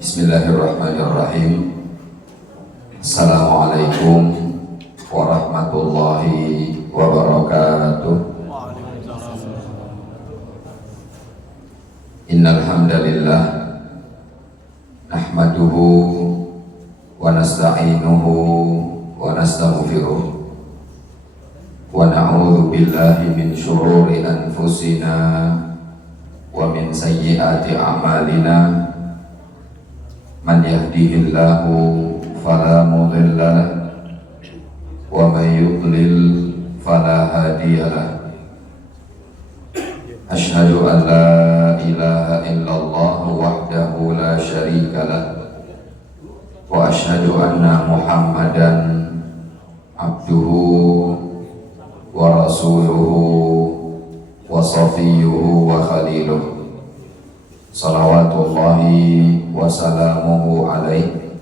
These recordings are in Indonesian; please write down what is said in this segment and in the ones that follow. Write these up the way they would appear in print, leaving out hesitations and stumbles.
Bismillahirrahmanirrahim. Assalamualaikum warahmatullahi wabarakatuh. Innal hamdalillah nahmaduhu wa nasta'inuhu wa nastaghfiruh wa na'udzu billahi min syururi anfusina wa min sayyiati a'malina. Man yahdihillahu fala mudilla lahu wa may yudlil fala hadiya lahu. Asyhadu an la ilaha illallah wahdahu la syarika lahu wa asyhadu anna Muhammadan abduhu wa rasuluhu wa safiyyuhu wa khaliluh. Salawatullahi wa salamuhu alaihi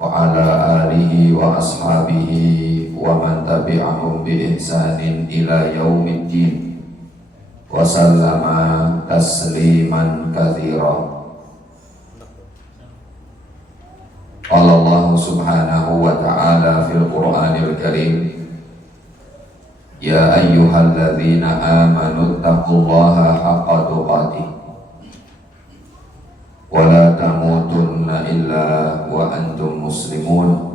wa ala alihi wa ashabihi wa man tabi'ahum bi ihsanin ila yaumiddin wa sallama tasliman katsira. Qala Allah subhanahu wa ta'ala fil Qur'anil Karim, ya ayyuhalladzina amanu taqullaha haqqa tuqatih wa la tamutunna illa wa antum muslimun.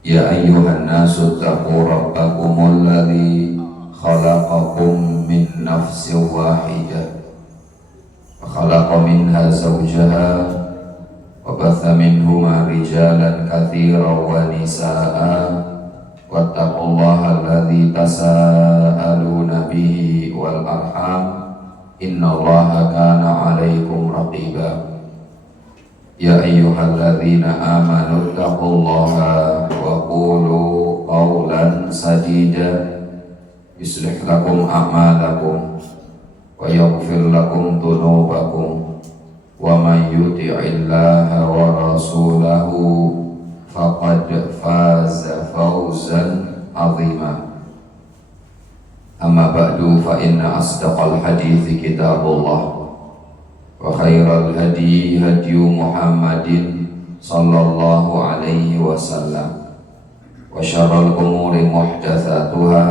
Ya ayyuhan nasu taqu rabbakumul ladzi khalaqakum min nafsin wahidah wa khalaqa minha zawjaha wa batha minhuma rijalan katsiran wa nisaa'a wattaqullaha alladzi tasaaluna bihi wal arham innallaha kana 'alaikum raqiba. Ya ayyuhalladzina amanu taqullaha wa qulu qawlan sadida yuslih lakum a'malakum wa yaghfir lakum dhunubakum wa may yuti'illaha wa rasulahu faqad faza fawzan 'azima. Amma ba'du, fa inna asdaqal hadithi kitabullah wa khairal hadi hadiyu Muhammadin sallallahu alaihi wasallam wa syarrul umuri muhdatsatuha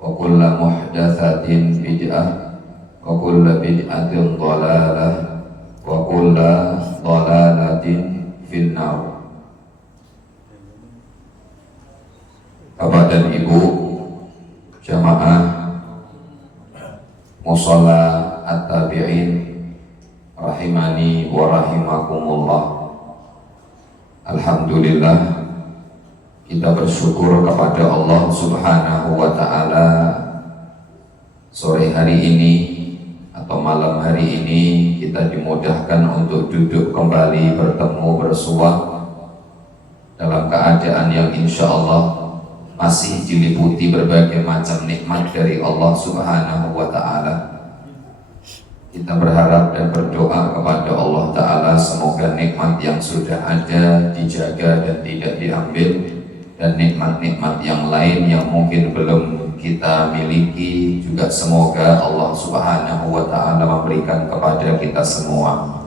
wa kullu muhdatsatin bid'ah wa kullu bid'atin dhalalah wa kullu dhalalatin finnar. Bapak dan Ibu jamaah musalla at-tabi'in rahimani wa rahimakumullah. Alhamdulillah, kita bersyukur kepada Allah subhanahu wa ta'ala. Sore hari ini atau malam hari ini kita dimudahkan untuk duduk kembali bertemu bersua dalam keadaan yang insya Allah masih diliputi berbagai macam nikmat dari Allah subhanahu wa ta'ala. Kita berharap dan berdoa kepada Allah ta'ala semoga nikmat yang sudah ada dijaga dan tidak diambil, dan nikmat-nikmat yang lain yang mungkin belum kita miliki juga semoga Allah subhanahu wa ta'ala memberikan kepada kita semua.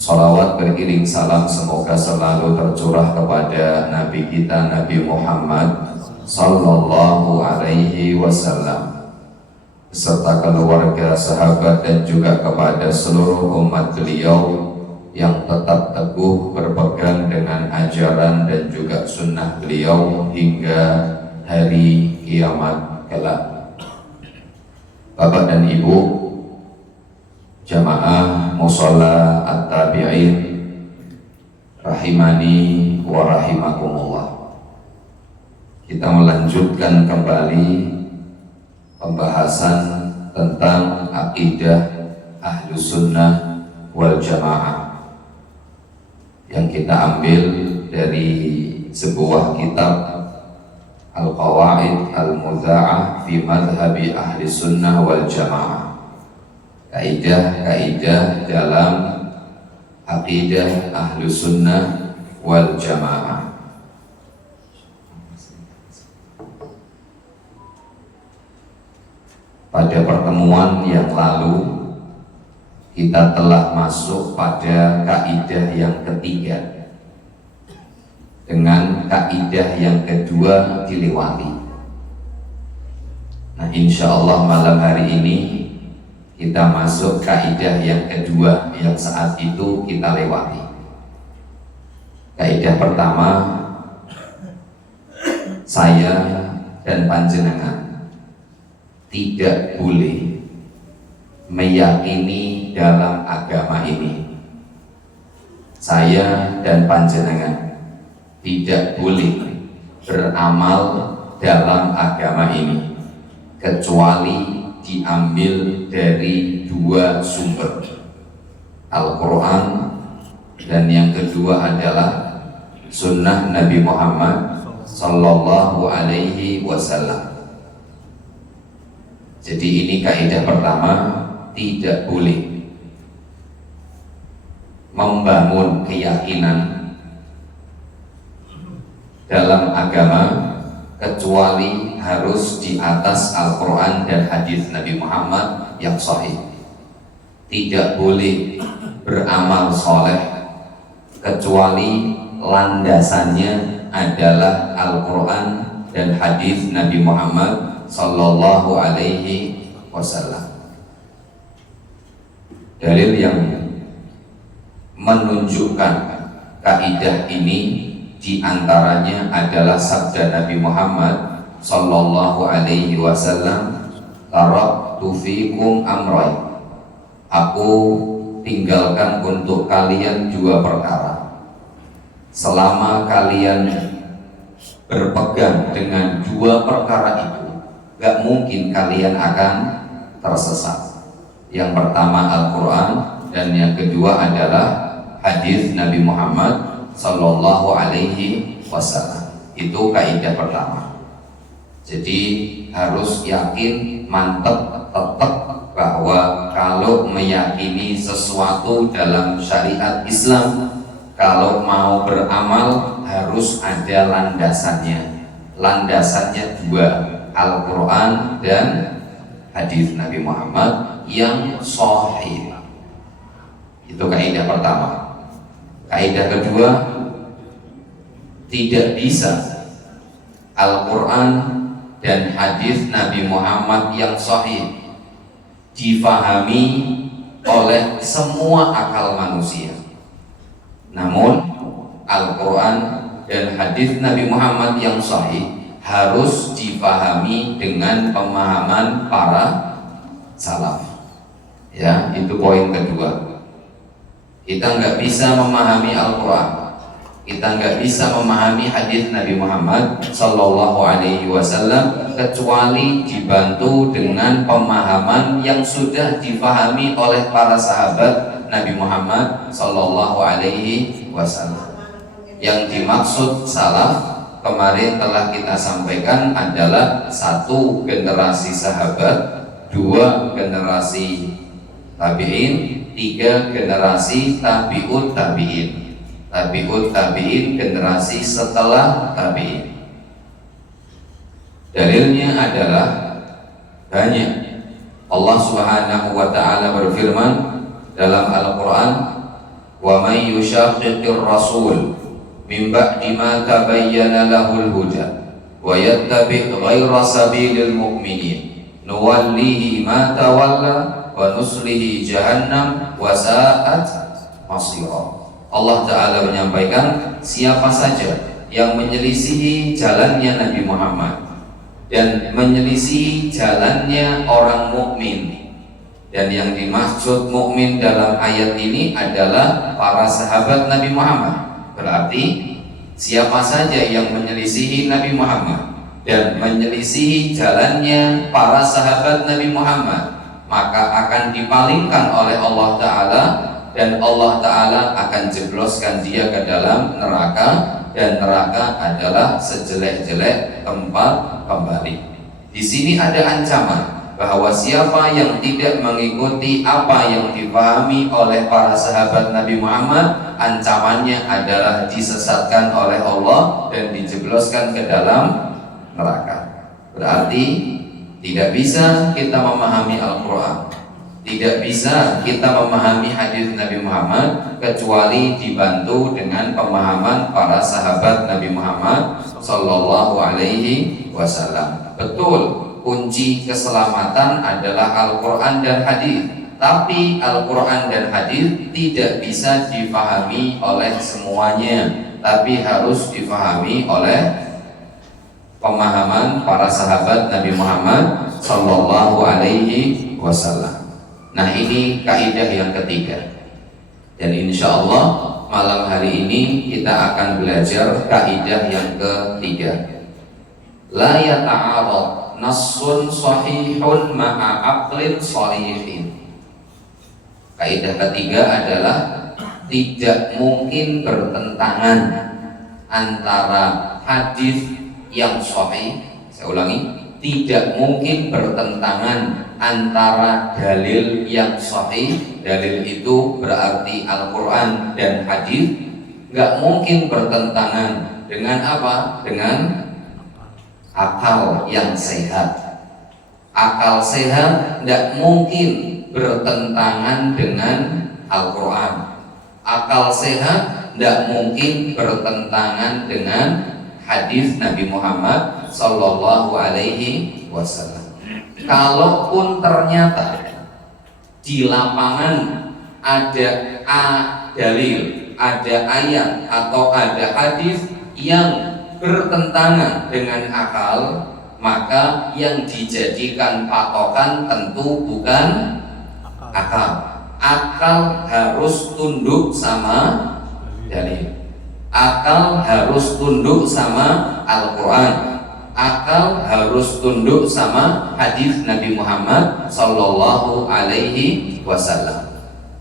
Salawat beriring salam semoga selalu tercurah kepada Nabi kita Nabi Muhammad sallallahu alaihi wasallam beserta keluarga, sahabat dan juga kepada seluruh umat beliau yang tetap teguh berpegang dengan ajaran dan juga sunnah beliau hingga hari kiamat kelak. Bapak dan Ibu jamaah musalla at-tabi'in rahimani wa rahimakumullah. Kita melanjutkan kembali pembahasan tentang akidah Ahlus Sunnah wal Jamaah yang kita ambil dari sebuah kitab Al-Qawaid Al-Mudha'ah fi Madhabi Ahli Sunnah wal Jamaah. Kaidah-kaidah dalam akidah Ahlu Sunnah wal Jamaah. Pada pertemuan yang lalu kita telah masuk pada kaidah yang ketiga, dengan kaidah yang kedua dilewati. Nah, insya Allah malam hari ini kita masuk kaidah yang kedua yang saat itu kita lewati. Kaidah pertama, saya dan panjenengan tidak boleh meyakini dalam agama ini. Saya dan panjenengan tidak boleh beramal dalam agama ini kecuali diambil dari dua sumber, Al-Quran, dan yang kedua adalah sunnah Nabi Muhammad Sallallahu Alaihi Wasallam. Jadi ini kaidah pertama, tidak boleh membangun keyakinan dalam agama kecuali harus di atas Al-Quran dan hadis Nabi Muhammad yang sahih. Tidak boleh beramal soleh kecuali landasannya adalah Al-Quran dan hadis Nabi Muhammad Sallallahu Alaihi Wasallam. Dalil yang menunjukkan kaidah ini diantaranya adalah sabda Nabi Muhammad Sallallahu Alaihi Wasallam, taraktu fikum amrayn, aku tinggalkan untuk kalian dua perkara. Selama kalian berpegang dengan dua perkara itu, gak mungkin kalian akan tersesat. Yang pertama Al-Quran, dan yang kedua adalah hadis Nabi Muhammad Sallallahu Alaihi Wasallam. Itu kaidah pertama. Jadi harus yakin, mantap, tetap bahwa kalau meyakini sesuatu dalam syariat Islam, kalau mau beramal harus ada landasannya. Landasannya dua, Al-Quran dan hadis Nabi Muhammad yang sahih. Itu kaidah pertama. Kaidah kedua, tidak bisa Al-Quran dan hadis Nabi Muhammad yang sahih difahami oleh semua akal manusia. Namun Al-Quran dan hadis Nabi Muhammad yang sahih harus dipahami dengan pemahaman para salaf. Ya, itu poin kedua. Kita nggak bisa memahami Al-Quran, kita nggak bisa memahami hadis Nabi Muhammad Sallallahu Alaihi Wasallam kecuali dibantu dengan pemahaman yang sudah dipahami oleh para sahabat Nabi Muhammad Sallallahu Alaihi Wasallam. Yang dimaksud salaf kemarin telah kita sampaikan adalah satu generasi sahabat, dua generasi tabi'in, tiga generasi tabi'ut tabi'in. Tabi'ut tabi'in generasi setelah tabi'in. Dalilnya adalah banyak. Allah Subhanahu wa taala berfirman dalam Al-Qur'an, "Wa may yushaqiqir rasul min ba'di ma tabayyana lahul huda wa yattabi' ghayra sabilil mu'minin nuwallihi ma tawalla wa nuslihi jahannam wa sa'at masira." Allah Ta'ala menyampaikan, siapa saja yang menyelisihi jalannya Nabi Muhammad dan menyelisihi jalannya orang mukmin, dan yang dimaksud mukmin dalam ayat ini adalah para sahabat Nabi Muhammad. Berarti siapa saja yang menyelisihi Nabi Muhammad dan menyelisihi jalannya para sahabat Nabi Muhammad, maka akan dipalingkan oleh Allah Ta'ala, dan Allah Ta'ala akan jebloskan dia ke dalam neraka, dan neraka adalah sejelek-jelek tempat kembali. Di sini ada ancaman bahwa siapa yang tidak mengikuti apa yang dipahami oleh para sahabat Nabi Muhammad, ancamannya adalah disesatkan oleh Allah dan dijebloskan ke dalam neraka. Berarti Tidak bisa kita memahami Al-Quran, tidak bisa kita memahami hadis Nabi Muhammad kecuali dibantu dengan pemahaman para sahabat Nabi Muhammad Sallallahu Alaihi Wasallam. Betul, kunci keselamatan adalah Al-Quran dan hadis, tapi Al-Quran dan hadis tidak bisa difahami oleh semuanya, tapi harus difahami oleh pemahaman para sahabat Nabi Muhammad Sallallahu Alaihi Wasallam. Nah, ini kaidah yang ketiga, dan insya Allah malam hari ini kita akan belajar kaidah yang ketiga. La yata'arad nassun sahihun ma'a aqlin salihin. Kaidah ketiga adalah tidak mungkin bertentangan antara hadis yang sahih, saya ulangi, tidak mungkin bertentangan antara dalil yang sahih, dalil itu berarti Al-Quran dan hadis, nggak mungkin bertentangan dengan apa? Dengan akal yang sehat. Akal sehat nggak mungkin bertentangan dengan Al-Quran. Akal sehat nggak mungkin bertentangan dengan hadis Nabi Muhammad Sallallahu Alaihi Wasallam. Kalaupun ternyata di lapangan ada dalil, ada ayat atau ada hadis yang bertentangan dengan akal, maka yang dijadikan patokan tentu bukan akal. Akal harus tunduk sama dalil. Akal harus tunduk sama Al-Quran. Akal harus tunduk sama hadis Nabi Muhammad Sallallahu Alaihi Wasallam.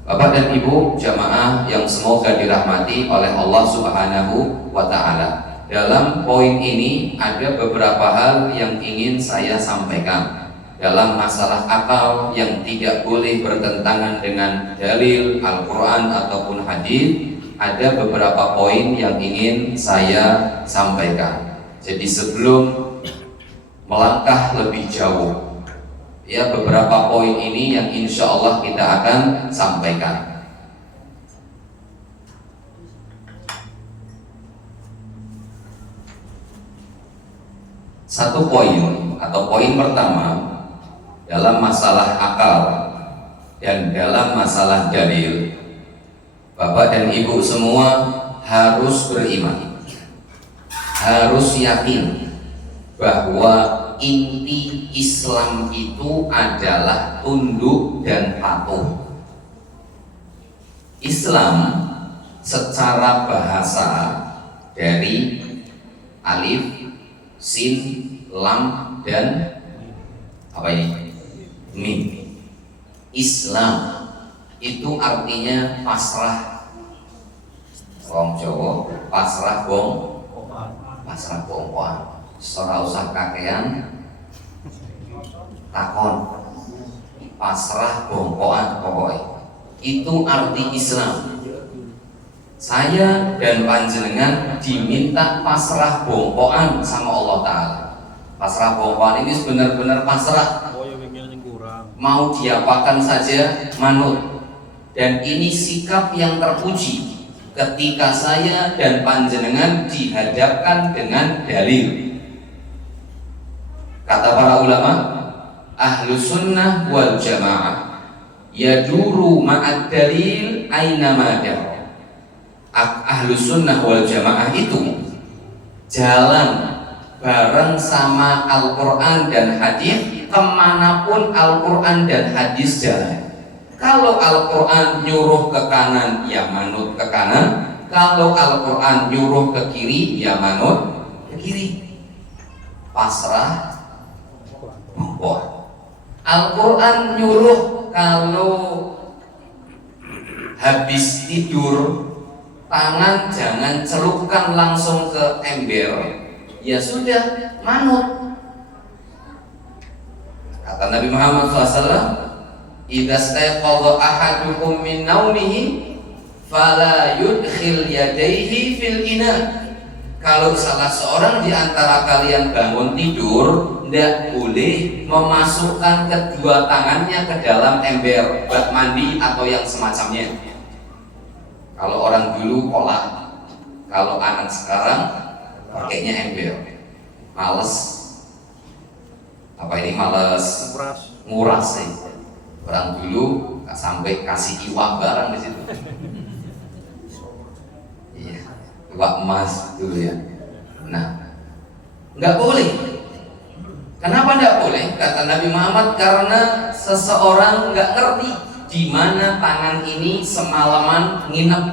Bapak dan Ibu jamaah yang semoga dirahmati oleh Allah Subhanahu wa Ta'ala, dalam poin ini ada beberapa hal yang ingin saya sampaikan. Dalam masalah akal yang tidak boleh bertentangan dengan dalil Al-Quran ataupun hadis, ada beberapa poin yang ingin saya sampaikan. Jadi sebelum melangkah lebih jauh, ya, beberapa poin ini yang insya Allah kita akan sampaikan. Satu poin atau poin pertama dalam masalah akal dan dalam masalah dalil, Bapak dan Ibu semua harus beriman, harus yakin bahwa inti Islam itu adalah tunduk dan patuh. Islam secara bahasa dari alif, sin, lam, dan apa ini? Mim. Islam itu artinya pasrah. Wong Jawa pasrah bongkoan. Ora usah kakean takon. Pasrah bongkoan pokoknya. Itu arti Islam. Saya dan panjenengan diminta pasrah bongkoan sama Allah Ta'ala. Pasrah bongkoan ini benar-benar pasrah, mau diapakan saja manut. Dan ini sikap yang terpuji ketika saya dan panjenengan dihadapkan dengan dalil. Kata para ulama, ahlu sunnah wal jamaah yaduru ma'ad dalil aina madar. Ahlu sunnah wal jamaah itu jalan bareng sama Al-Quran dan hadis kemanapun Al-Quran dan hadis jalan. Kalau Al-Quran nyuruh ke kanan, ya manut ke kanan. Kalau Al-Quran nyuruh ke kiri, ya manut ke kiri. Pasrah bongkoan. Al-Quran nyuruh kalau habis tidur tangan jangan celupkan langsung ke ember, ya sudah manut. Kata Nabi Muhammad SAW, idza staiqadha ahadukum min naumihi fala yudkhil yadayhi fil ina. Kalau salah seorang di antara kalian bangun tidur, tidak boleh memasukkan kedua tangannya ke dalam ember bak mandi atau yang semacamnya. Kalau orang dulu kolak, kalau anak sekarang pakainya ember. Males, apa ini males nguras sih. Orang dulu nggak sampai kasih iwak barang di situ. Iya, iwak emas dulu ya. Nah, nggak boleh. Kenapa nggak boleh? Kata Nabi Muhammad, karena seseorang nggak ngerti di mana tangan ini semalaman nginep.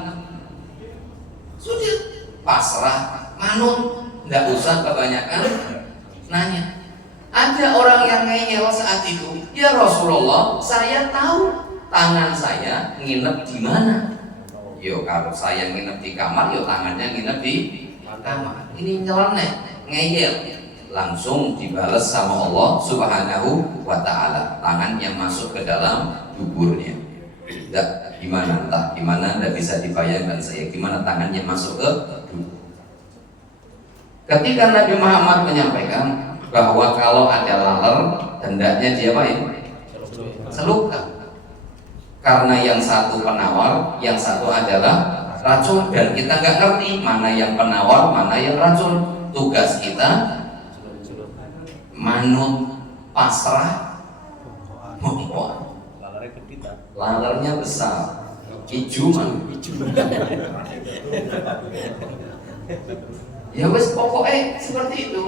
Sudah pasrah, manut, nggak usah kebanyakan nanya. Ada orang yang ngeyel saat itu, ya Rasulullah, saya tahu tangan saya nginep di mana. Yo, kalau saya nginep di kamar, yo tangannya nginep di kamar. Ini nyeleneh, ngeyel. Langsung dibales sama Allah Subhanahu wa ta'ala. Tangannya masuk ke dalam duburnya. Enggak gimana, entah gimana, tidak bisa dibayangkan saya gimana tangannya masuk ke dubur. Ketika Nabi Muhammad menyampaikan bahwa kalau ada laler, hendaknya diapain? Celupkan. Karena yang satu penawar, yang satu adalah racun, dan kita nggak ngerti mana yang penawar, mana yang racun. Tugas kita manut, pasrah, mohon. Lalernya besar, ijuman. Ya wes pokoknya seperti itu.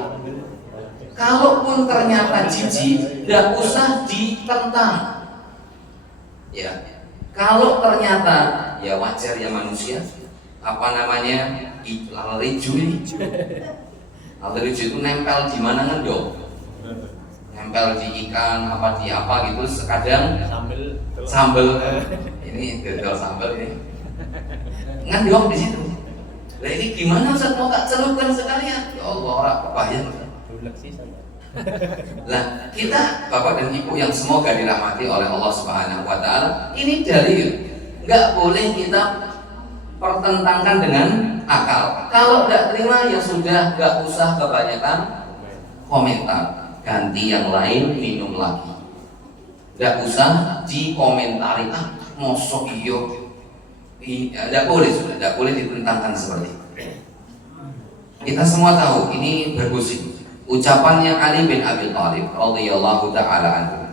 Kalaupun ternyata jijik, tidak usah ditentang. Ya, kalau ternyata ya wajar ya manusia. Apa namanya? Laler hijau ini. Laler hijau itu nempel di mana ngendok? Nempel di ikan apa di apa gitu. Sekadang sambel ini gagal sambel ini ngendok di situ. Nah ini gimana Ustaz, mau tak celupkan sekalian? Ya Allah, orang kebayang. Nah kita Bapak dan Ibu yang semoga dirahmati oleh Allah Subhanahu wa ta'ala, ini dalil. Nggak boleh kita pertentangkan dengan akal. Kalau tidak terima ya sudah, nggak usah kebanyakan komentar. Ganti yang lain, minum lagi. Nggak usah dikomentari, mosok iyo. Tidak boleh, sudah tidak boleh ditentangkan seperti itu. Kita semua tahu ini bergosip ucapannya Ali bin Abi Thalib radhiyallahu taala anhu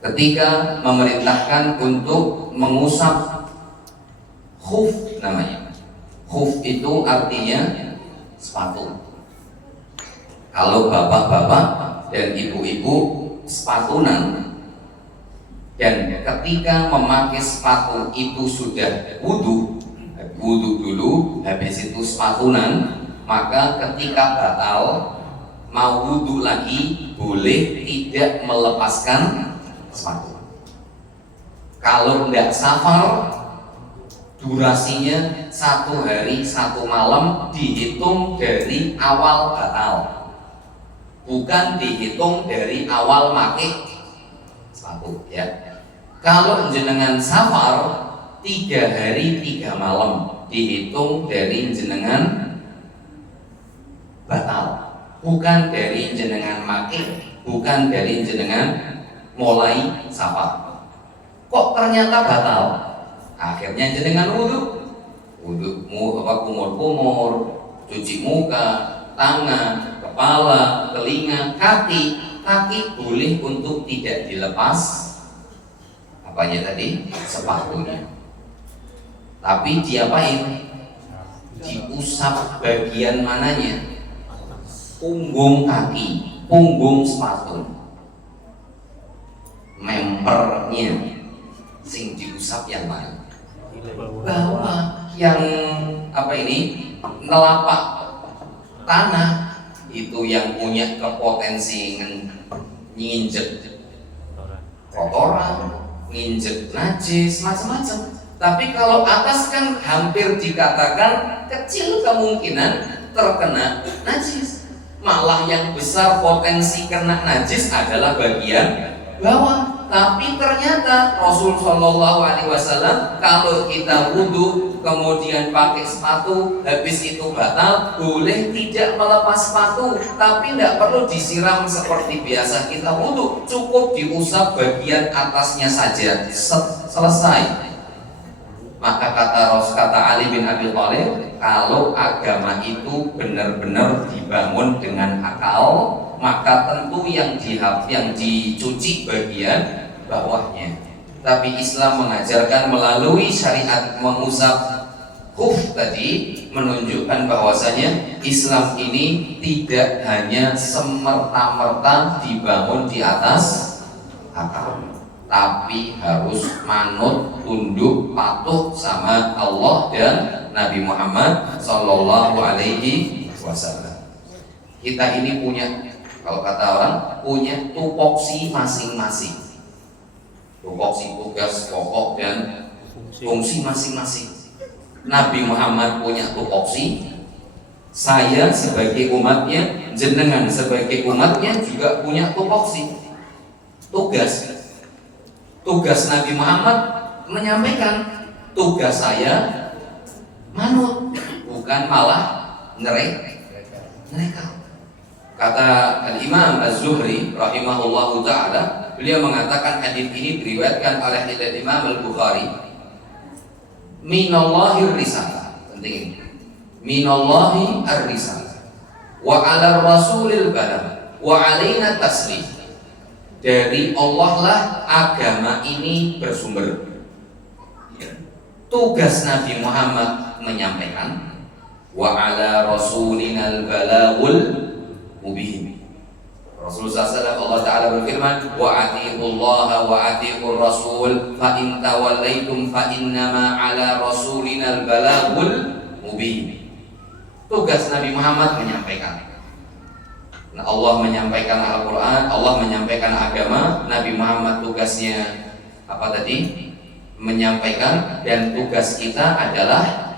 ketika memerintahkan untuk mengusap khuf namanya. Khuf itu artinya sepatu. Kalau bapak-bapak dan ibu-ibu sepatunan, dan ketika memakai sepatu itu sudah wudhu dulu, habis itu sepatunan, maka ketika batal mau wudhu lagi boleh tidak melepaskan sepatu. Kalau tidak safar, durasinya 1 hari 1 malam dihitung dari awal batal, bukan dihitung dari awal make sepatu ya. Kalau jenengan safar 3 hari 3 malam dihitung dari jenengan batal, bukan dari jenengan make, bukan dari jenengan mulai safar. Kok ternyata batal? Akhirnya jenengan kumur-kumur, cuci muka, tangan, kepala, telinga, kaki boleh untuk tidak dilepas apanya tadi? Sepatunya. Tapi diapain? Diusap bagian mananya? Punggung kaki, punggung sepatu, mempernya, sing diusap yang mana? Bawah, yang apa ini? Nelapak tanah itu yang punya kepotensi nginjek kotoran, nginjek najis, macam-macam. Tapi kalau atas kan hampir dikatakan kecil kemungkinan terkena najis. Malah yang besar potensi kena najis adalah bagian bawah. Tapi ternyata Rasul Shallallahu Alaihi Wasallam kalau kita wudhu kemudian pakai sepatu, habis itu batal, boleh tidak melepas sepatu, tapi tidak perlu disiram seperti biasa kita wudhu, cukup diusap bagian atasnya saja, selesai. Maka kata Ali bin Abi Thalib, kalau agama itu benar-benar dibangun dengan akal, maka tentu yang dicuci bagian bawahnya. Tapi Islam mengajarkan melalui syariat mengusap khuf tadi, menunjukkan bahwasanya Islam ini tidak hanya semerta-merta dibangun di atas akal, tapi harus manut, tunduk, patuh sama Allah dan Nabi Muhammad Sallallahu Alaihi Wasallam. Kita ini punya, kalau kata orang, punya tupoksi masing-masing. Tupoksi tugas pokok dan fungsi masing-masing. Nabi Muhammad punya tupoksi, saya sebagai umatnya, jenengan sebagai umatnya juga punya tupoksi, tugas. Tugas Nabi Muhammad menyampaikan, tugas saya manut, bukan malah mereka. Kata Al-Imam Az-Zuhri rahimahullahu ta'ala, beliau mengatakan hadis ini diriwayatkan oleh Imam Al-Bukhari, minallahi risalah, penting ini, minallahi ar-risalah wa ala rasulil balagh wa alaina taslim. Dari Allah lah agama ini bersumber. Tugas Nabi Muhammad menyampaikan, wa ala rasulinal balagul mubin. Rasulullah SAW, Allah Ta'ala berfirman, wa atiullaha wa atiur rasul fa in tawallaitum fa innama ala rasulinal balagul mubin. Tugas Nabi Muhammad menyampaikan. Nah, Allah menyampaikan Al-Quran, Allah menyampaikan agama, Nabi Muhammad tugasnya apa tadi? Menyampaikan, dan tugas kita adalah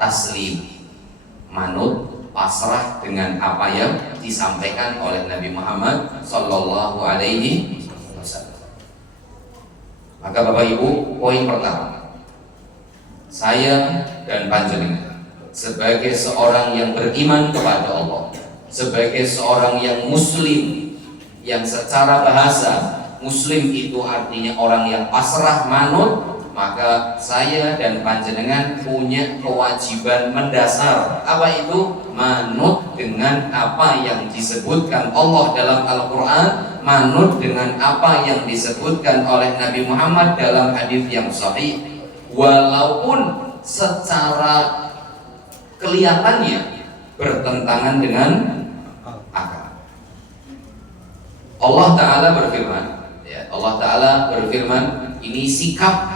taslim, manut, pasrah dengan apa yang disampaikan oleh Nabi Muhammad Sallallahu Alaihi Wasallam. Maka Bapak Ibu, poin pertama, saya dan panjenengan sebagai seorang yang beriman kepada Allah, sebagai seorang yang muslim, yang secara bahasa muslim itu artinya orang yang pasrah manut, maka saya dan panjenengan punya kewajiban mendasar. Apa itu? Manut dengan apa yang disebutkan Allah dalam Al-Quran, manut dengan apa yang disebutkan oleh Nabi Muhammad dalam hadis yang sahih, walaupun secara kelihatannya bertentangan dengan akal. Allah Ta'ala berfirman, ya, Allah Ta'ala berfirman, ini sikap,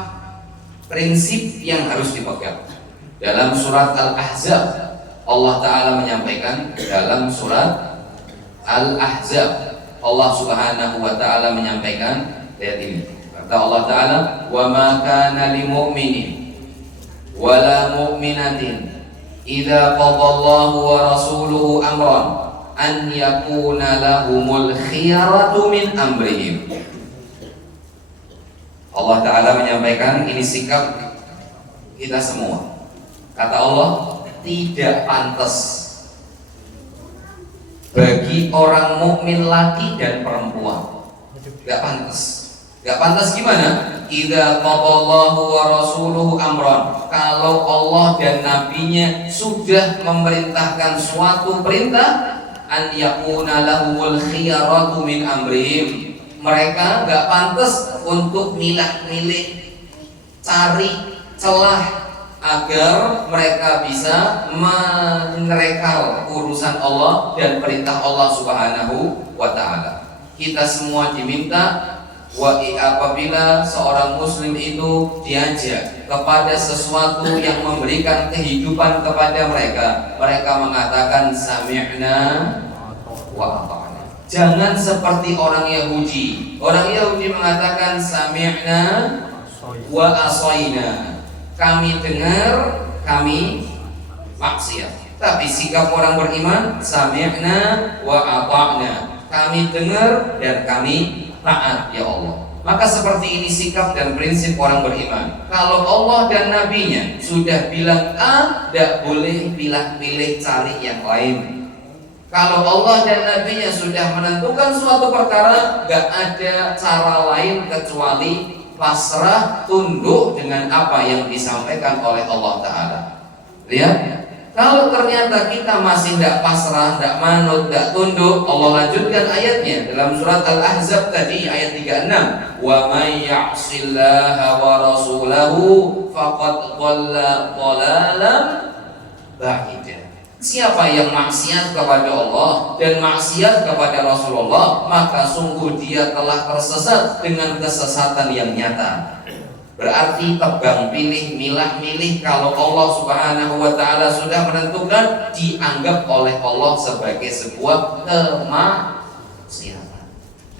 prinsip yang harus dipegang. Dalam surat Al-Ahzab, Allah Ta'ala menyampaikan, dalam surat Al-Ahzab, Allah Subhanahu wa Ta'ala menyampaikan ayat ini. Kata Allah Ta'ala, wa ma kana lil mu'minin wala mu'minatin idza qadallahu wa rasuluhu amran an yakuna lahumul khiyaratu min amrihim. Allah Ta'ala menyampaikan, ini sikap kita semua. Kata Allah, tidak pantas bagi orang mukmin laki dan perempuan. Gak pantas. Gak pantas gimana? Idza qadallahu wa rasuluhu amran. Kalau Allah dan nabinya sudah memerintahkan suatu perintah, an yakuna lahumul khiyaratu min amrihim, mereka gak pantas untuk milah-milih, cari celah agar mereka bisa menerekal urusan Allah dan perintah Allah Subhanahu wa Ta'ala. Kita semua diminta, apabila seorang muslim itu diajak kepada sesuatu yang memberikan kehidupan kepada mereka, mereka mengatakan sami'na wa ata'na. Jangan seperti orang Yahudi. Orang Yahudi mengatakan sami'na wa asaina. Kami dengar, kami maksiat. Tapi sikap orang beriman, sami'na wa ata'na. Kami dengar dan kami taat ya Allah. Maka seperti ini sikap dan prinsip orang beriman. Kalau Allah dan Nabi-Nya sudah bilang A, tidak boleh pilih-pilih cari yang lain. Kalau Allah dan Nabi-Nya sudah menentukan suatu perkara, gak ada cara lain kecuali pasrah, tunduk dengan apa yang disampaikan oleh Allah Ta'ala. Lihat, kalau ternyata kita masih tidak pasrah, tidak manut, tidak tunduk, Allah lanjutkan ayatnya dalam surat Al-Ahzab tadi ayat 36. Wa may ya'sillaha wa rasulahu faqad dhalla dhalalan ba'ida. Siapa yang maksiat kepada Allah dan maksiat kepada Rasulullah, maka sungguh dia telah tersesat dengan kesesatan yang nyata. Berarti tebang pilih, milah milih, kalau Allah Subhanahu wa ta'ala sudah menentukan, dianggap oleh Allah sebagai sebuah kemaksiatan.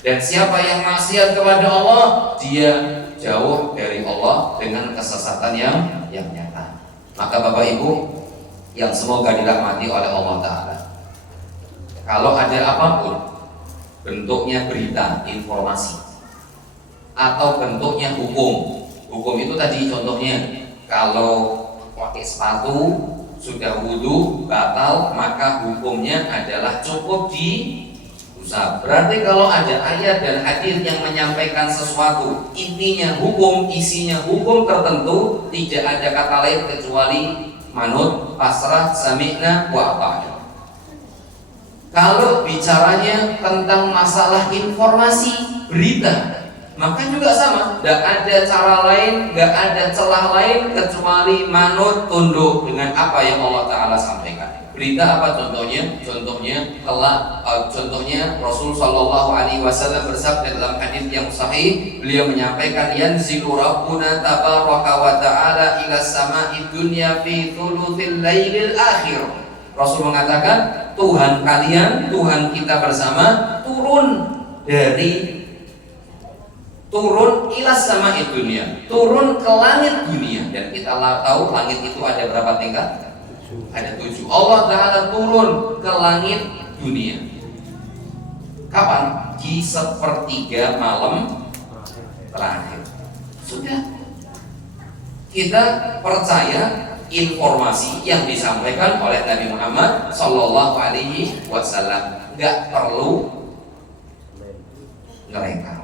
Dan siapa yang maksiat kepada Allah, dia jauh dari Allah dengan kesesatan yang nyata. Maka Bapak Ibu yang semoga dirahmati oleh Allah Ta'ala, kalau ada apapun bentuknya berita, informasi, atau bentuknya hukum itu tadi contohnya, kalau pakai sepatu sudah wudu batal, maka hukumnya adalah cukup diusap. Berarti kalau ada ayat dan hadis yang menyampaikan sesuatu, intinya hukum, isinya hukum tertentu, tidak ada kata lain kecuali manut, pasrah, sami'na wa ata'na. Kalau bicaranya tentang masalah informasi, berita, maka juga sama, tidak ada cara lain, tidak ada celah lain kecuali manut, tunduk dengan apa yang Allah Ta'ala sampaikan. Berita apa contohnya? Contohnya Rasul Shallallahu Alaihi Wasallam bersabda dalam hadis yang sahih, beliau menyampaikan, yanzilu Rabbuna tabaraka wa ta'ala ila sama'i dunya fi thuluthil lailil akhir. Rasul mengatakan, Tuhan kalian, Tuhan kita bersama turun ilas sama dunia, turun ke langit dunia. Dan kita tahu langit itu ada berapa tingkat? Ada 7. Allah Ta'ala turun ke langit dunia. Kapan? Di sepertiga malam terakhir. Sudah, kita percaya informasi yang disampaikan oleh Nabi Muhammad Sallallahu Alaihi Wasallam. Gak perlu ngereka.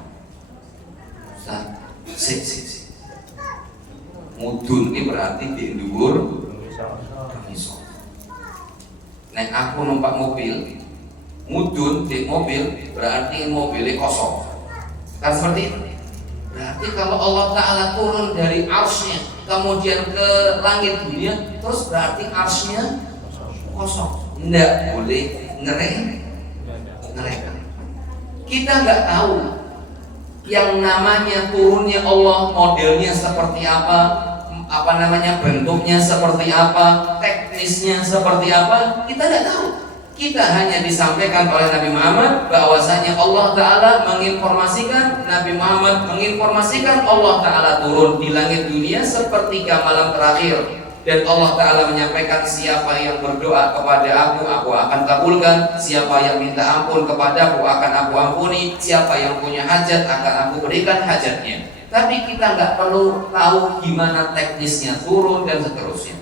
Mudun ini berarti di dhuwur iso. Nek aku numpak mobil, mudun di mobil berarti mobilnya kosong. Kan seperti itu. Berarti kalau Allah Ta'ala turun dari arsy-Nya kemudian ke langit dunia, terus berarti arsy-Nya kosong. Tidak boleh ngereka. Kita nggak tahu yang namanya turunnya Allah, modelnya seperti apa bentuknya seperti apa, teknisnya seperti apa, kita tidak tahu. Kita hanya disampaikan oleh Nabi Muhammad bahwasanya Allah Ta'ala menginformasikan, Nabi Muhammad menginformasikan Allah Ta'ala turun di langit dunia sepertiga malam terakhir. Dan Allah Ta'ala menyampaikan, siapa yang berdoa kepada aku akan kabulkan. Siapa yang minta ampun kepada aku akan aku ampuni. Siapa yang punya hajat akan aku berikan hajatnya. Tapi kita nggak perlu tahu gimana teknisnya turun dan seterusnya.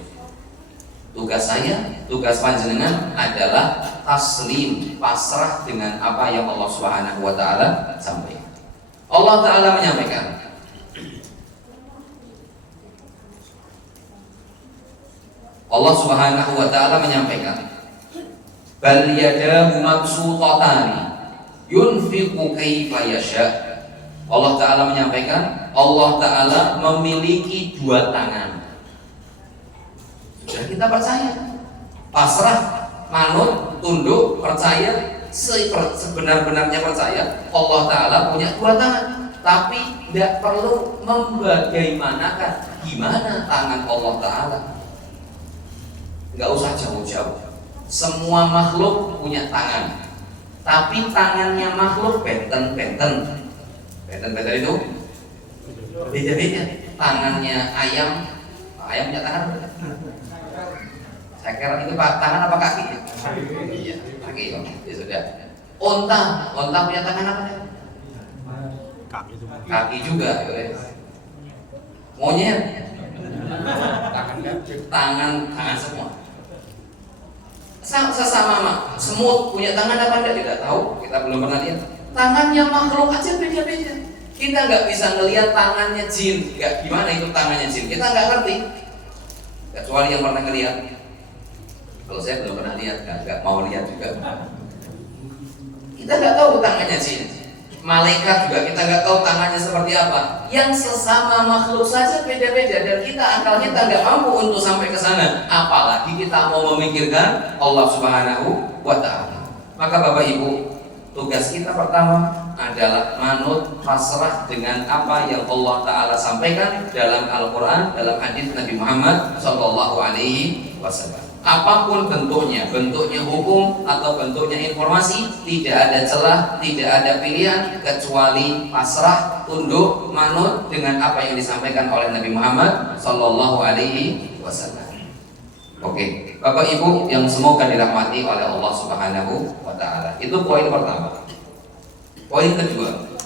Tugas saya, tugas panjenengan adalah taslim, pasrah dengan apa yang Allah Subhanahu wa Ta'ala sampaikan. Allah Ta'ala menyampaikan, Allah Subhanahu wa Ta'ala menyampaikan, bal yadahu mabsutatani yunfiqu kaifa yasha. Allah Ta'ala menyampaikan, Allah Ta'ala memiliki 2 tangan. Sudah kita percaya, pasrah, manut, tunduk, percaya, sebenar-benarnya percaya Allah Ta'ala punya 2 tangan. Tapi tidak perlu membagaimanakan gimana tangan Allah Ta'ala. Nggak usah jauh-jauh. Semua makhluk punya tangan, tapi tangannya makhluk benten itu beda-beda. Tangannya ayam punya tangan. Saya kira itu tangan apa kaki? Iya, kaki. Ya sudah. Onta punya tangan apa? Kaki. kaki juga, monyet, tangan semua. Sesama semut punya tangan apa enggak tidak tahu, kita belum pernah lihat. Tangannya makhluk aja beda-beda. Kita nggak bisa ngelihat tangannya jin, nggak gimana itu tangannya jin, kita nggak ngerti. Kecuali yang pernah ngelihat. Kalau saya belum pernah lihat, nggak mau lihat juga. Kita nggak tahu tangannya jin. Malaikat juga kita nggak tahu tangannya seperti apa. Yang sesama makhluk saja beda-beda dan akal kita nggak mampu untuk sampai ke sana. Apalagi kita mau memikirkan Allah Subhanahu wa Ta'ala. Maka Bapak Ibu, tugas kita pertama adalah manut pasrah dengan apa yang Allah Ta'ala sampaikan dalam Al-Quran, dalam hadis Nabi Muhammad SAW. Apapun bentuknya hukum atau bentuknya informasi, tidak ada celah, tidak ada pilihan kecuali pasrah, tunduk, manut dengan apa yang disampaikan oleh Nabi Muhammad SAW. Oke, Bapak Ibu yang semoga dirahmati oleh Allah Subhanahu wa Ta'ala. Itu poin pertama. Poin kedua,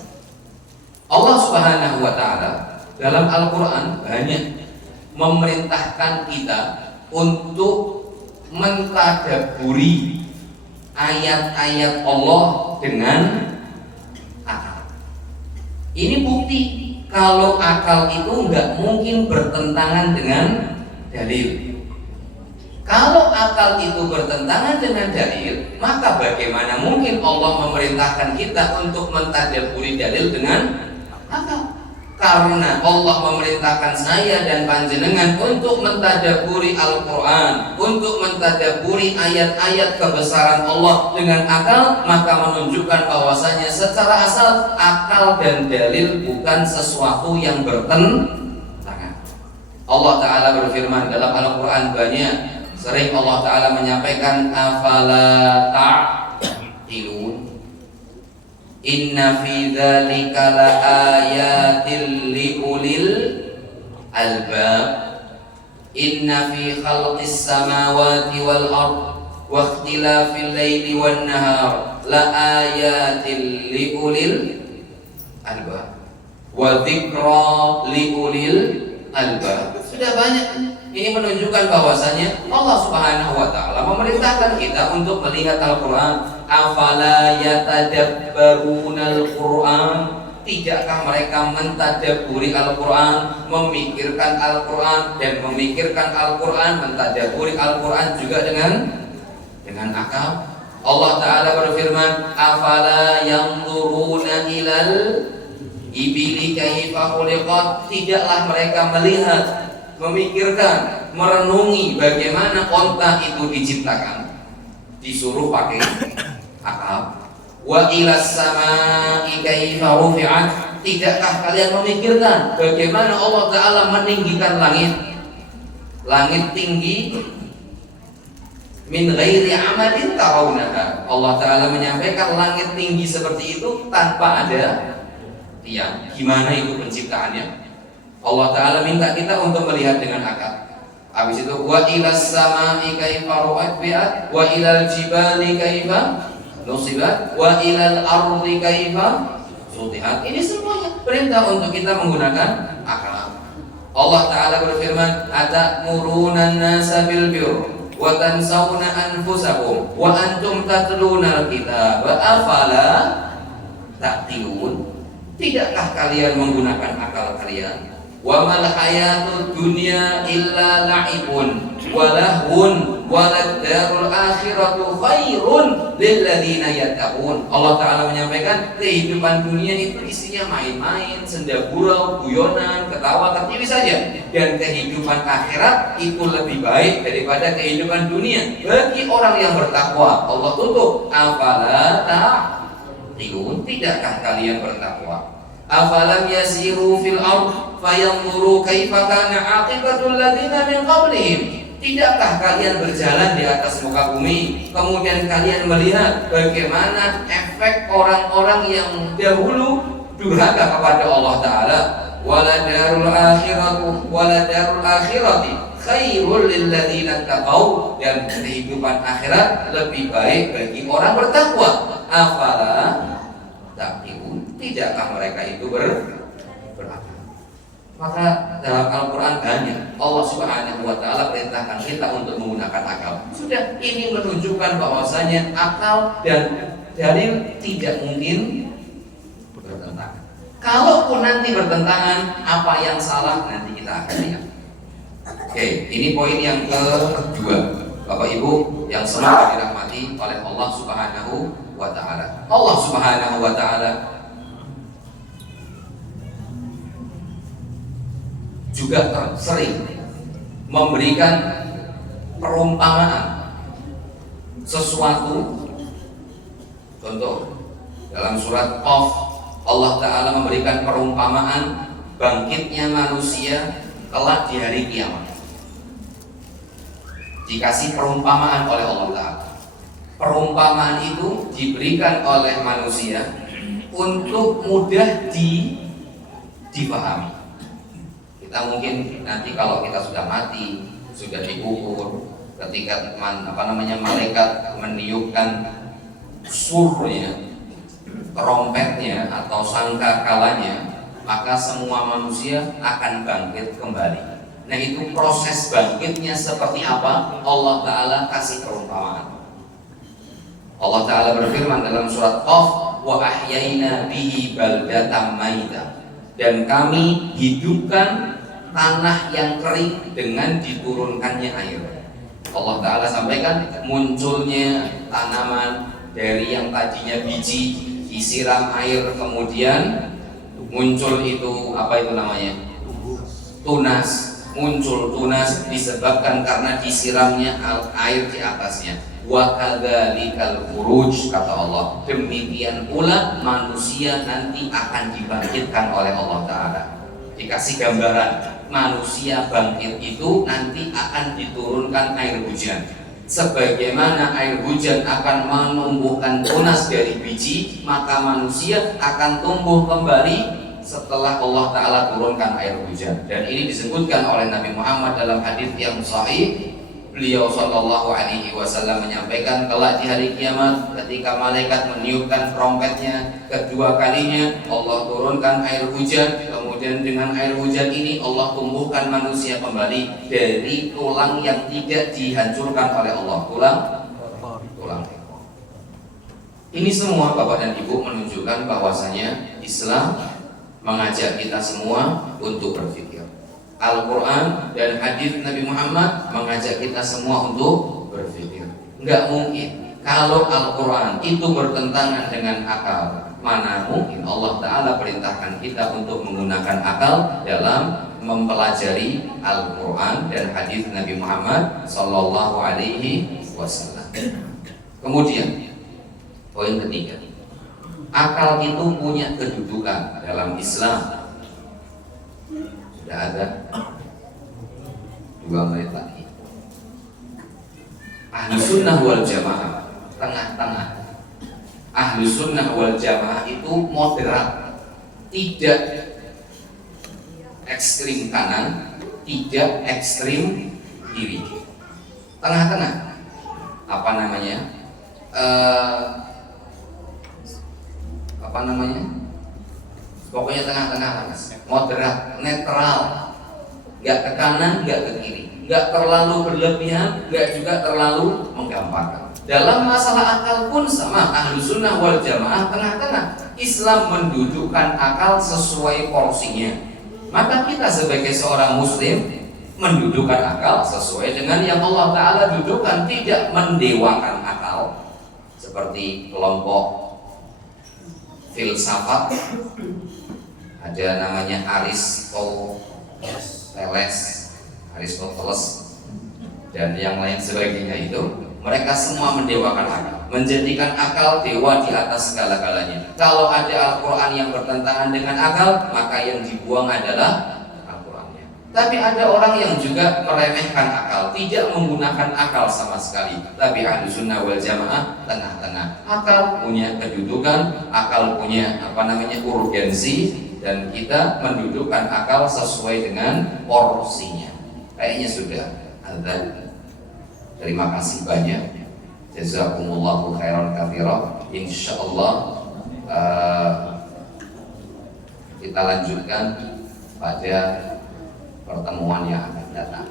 Allah Subhanahu wa Ta'ala dalam Al-Quran banyak memerintahkan kita untuk mentadaburi ayat-ayat Allah dengan akal. Ini bukti kalau akal itu nggak mungkin bertentangan dengan dalil. Kalau akal itu bertentangan dengan dalil, maka bagaimana mungkin Allah memerintahkan kita untuk mentadaburi dalil dengan akal? Karena Allah memerintahkan saya dan panjenengan untuk mentadaburi Al-Quran, untuk mentadaburi ayat-ayat kebesaran Allah dengan akal, maka menunjukkan bahwasanya secara asal akal dan dalil bukan sesuatu yang bertentangan. Allah Ta'ala berfirman dalam Al-Quran banyak. Sering Allah Ta'ala menyampaikan afala ta'qilun, inna fi dzalika laayatil liulil albab, inna fi khalqis samawati wal ard wa ikhtilafil laili wan nahar laayatil liulil albab wa dzikra liulil albab. Sudah banyak. Ini menunjukkan bahwasanya Allah Subhanahu wa Ta'ala memerintahkan kita untuk melihat Al-Quran. Afala yatadabbarunal Quran, tidakkah mereka mentadaburi Al-Quran, memikirkan Al-Quran, dan memikirkan Al-Quran, mentadaburi Al-Quran juga dengan akal. Allah Ta'ala berfirman, afala yanzuruna ilal ibili kaifa khuliqat, tidaklah mereka melihat, memikirkan, merenungi bagaimana onta itu diciptakan. Disuruh pakai akal. Wa ilas samai kaifa rufi'at, tidakkah kalian memikirkan bagaimana Allah Ta'ala meninggikan langit? Langit tinggi min ghairi amadin tarawunaha. Allah Ta'ala menyampaikan langit tinggi seperti itu tanpa ada tiang. Gimana itu penciptaannya? Allah Ta'ala minta kita untuk melihat dengan akal. Habis itu wa ilas samai kaifa rufi'at wa ilal jibali kaifa nusibat wa ilal ardi kaifa sutihat. Ini semuanya perintah untuk kita menggunakan akal. Allah Ta'ala berfirman, atamuruna an-nasa bil birri wa tansawna anfusakum wa antum tatluna al-kitab afala ta'qilun. Tidakkah kalian menggunakan akal kalian? Wa mal hayatud dunya illa la'ibun wa lahun wa lad-darul akhiratu khairun lil ladzina yattaqun. Allah Ta'ala menyampaikan kehidupan dunia itu isinya main-main, senda gurau, guyonan, ketawa tertiwi saja, dan kehidupan akhirat itu lebih baik daripada kehidupan dunia bagi orang yang bertakwa. Allah tutup, afala ta'qilun, tidakkah kalian bertakwa? Afalam yasiru fil ard fayanzuru kaifa kana aqibatul ladzina min qablihim. Tidakkah kalian berjalan di atas muka bumi, kemudian kalian melihat bagaimana efek orang-orang yang dahulu durhaka kepada Allah Ta'ala? Waladarul akhirati khairul lil ladzina taqau, dan kehidupan akhirat lebih baik bagi orang bertakwa. Afala ta'qilun, tidakkah mereka itu Maka dalam Al-Quran banyak Allah Subhanahu wa Ta'ala perintahkan kita untuk menggunakan akal. Sudah, ini menunjukkan bahwasanya akal dan dalil tidak mungkin bertentangan. Kalaupun nanti bertentangan, apa yang salah nanti kita akan lihat. Oke, ini poin yang kedua, Bapak Ibu yang semoga dirahmati oleh Allah Subhanahu wa Ta'ala. Allah Subhanahu wa Ta'ala juga sering memberikan perumpamaan sesuatu. Contoh, dalam surat Qaf Allah Ta'ala memberikan perumpamaan bangkitnya manusia kelak di hari kiamat. Dikasih perumpamaan oleh Allah Ta'ala. Perumpamaan itu diberikan oleh manusia untuk mudah dipahami. Kita mungkin nanti kalau kita sudah mati, sudah dikubur, ketika malaikat meniupkan surnya, trompetnya atau sangkakalanya, maka semua manusia akan bangkit kembali. Nah, itu proses bangkitnya seperti apa? Allah Ta'ala kasih perumpamaan. Allah Ta'ala berfirman dalam surat Qaf, wa ahyayna bihi baldatan maita, dan kami hidupkan tanah yang kering dengan diturunkannya air. Allah Ta'ala sampaikan munculnya tanaman dari yang tadinya biji disiram air, kemudian muncul itu tunas, muncul tunas disebabkan karena disiramnya air di atasnya. Wa kadzalikal khuruj, kata Allah, demikian pula manusia nanti akan dibangkitkan oleh Allah Ta'ala. Dikasih gambaran, manusia bangkit itu nanti akan diturunkan air hujan. Sebagaimana air hujan akan menumbuhkan tunas dari biji, maka manusia akan tumbuh kembali setelah Allah Ta'ala turunkan air hujan. Dan ini disebutkan oleh Nabi Muhammad dalam hadis yang sahih. Beliau Shallallahu Alaihi Wasallam menyampaikan, kelak di hari kiamat ketika malaikat meniupkan trompetnya kedua kalinya, Allah turunkan air hujan. Kemudian dengan air hujan ini Allah tumbuhkan manusia kembali dari tulang yang tidak dihancurkan oleh Allah, tulang. Ini semua Bapak dan Ibu menunjukkan bahwasanya Islam mengajak kita semua untuk berpikir. Al-Quran dan hadis Nabi Muhammad mengajak kita semua untuk berpikir. Enggak mungkin kalau Al-Quran itu bertentangan dengan akal. Mana mungkin Allah Ta'ala perintahkan kita untuk menggunakan akal dalam mempelajari Al-Quran dan hadis Nabi Muhammad Sallallahu Alaihi Wasallam. Kemudian poin ketiga, akal itu punya kedudukan dalam Islam. Sudah ada 2 menit lagi. Ahlus Sunnah wal Jamaah tengah-tengah. Ahlus Sunnah wal Jamaah itu moderat, tidak ekstrim kanan, tidak ekstrim kiri, tengah-tengah. Pokoknya tengah-tengah, moderat, netral, nggak ke kanan, nggak ke kiri, nggak terlalu berlebihan, nggak juga terlalu menggampangkan. Dalam masalah akal pun sama, Ahlus Sunnah wal Jamaah tengah-tengah. Islam mendudukkan akal sesuai porsinya. Maka kita sebagai seorang Muslim mendudukkan akal sesuai dengan yang Allah Ta'ala dudukkan, tidak mendewakan akal seperti kelompok filsafat. Ada namanya Aristoteles dan yang lain sebagainya. Itu mereka semua mendewakan akal, menjadikan akal dewa di atas segala-galanya. Kalau ada Al-Quran yang bertentangan dengan akal, maka yang dibuang adalah Al-Qurannya. Tapi ada orang yang juga meremehkan akal, tidak menggunakan akal sama sekali. Tapi Ahlus Sunnah wal Jamaah tengah-tengah. Akal punya kedudukan, akal punya urgensi, dan kita mendudukkan akal sesuai dengan porsinya. Kayaknya sudah ada. Terima kasih banyak. Jazakumullahu khairan katsiran. Insyaallah kita lanjutkan pada pertemuan yang akan datang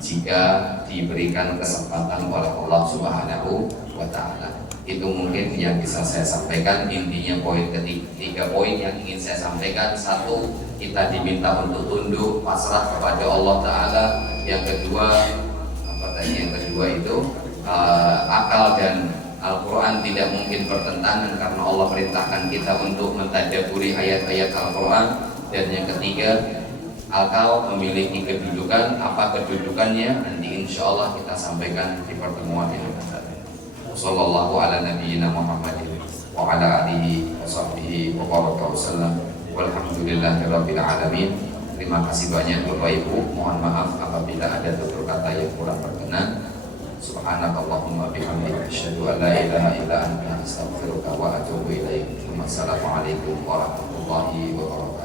jika diberikan kesempatan oleh Allah Subhanahu wa Ta'ala. Itu mungkin yang bisa saya sampaikan. Intinya poin tiga poin yang ingin saya sampaikan: satu, kita diminta untuk tunduk pasrah kepada Allah Ta'ala. Yang kedua, yang kedua itu akal dan Al-Quran tidak mungkin bertentangan karena Allah perintahkan kita untuk mentadaburi ayat-ayat Al-Quran. Dan yang ketiga, akal memiliki kedudukan. Apa kedudukannya? Nanti insya Allah kita sampaikan di pertemuan yang akan datang. Wassallallahu ala nabiyyina Muhammadin wa ala alihi wa sahbihi wa baraka wasallam. Walhamdulillahirabbil alamin. Terima kasih banyak Bapak Ibu. Mohon maaf apabila ada tutur kata yang kurang berkenan. Subhanakallahumma bihamdika asyhadu an la ilaha illa anta astaghfiruka wa atubu ilaik. Wassalamualaikum warahmatullahi wabarakatuh.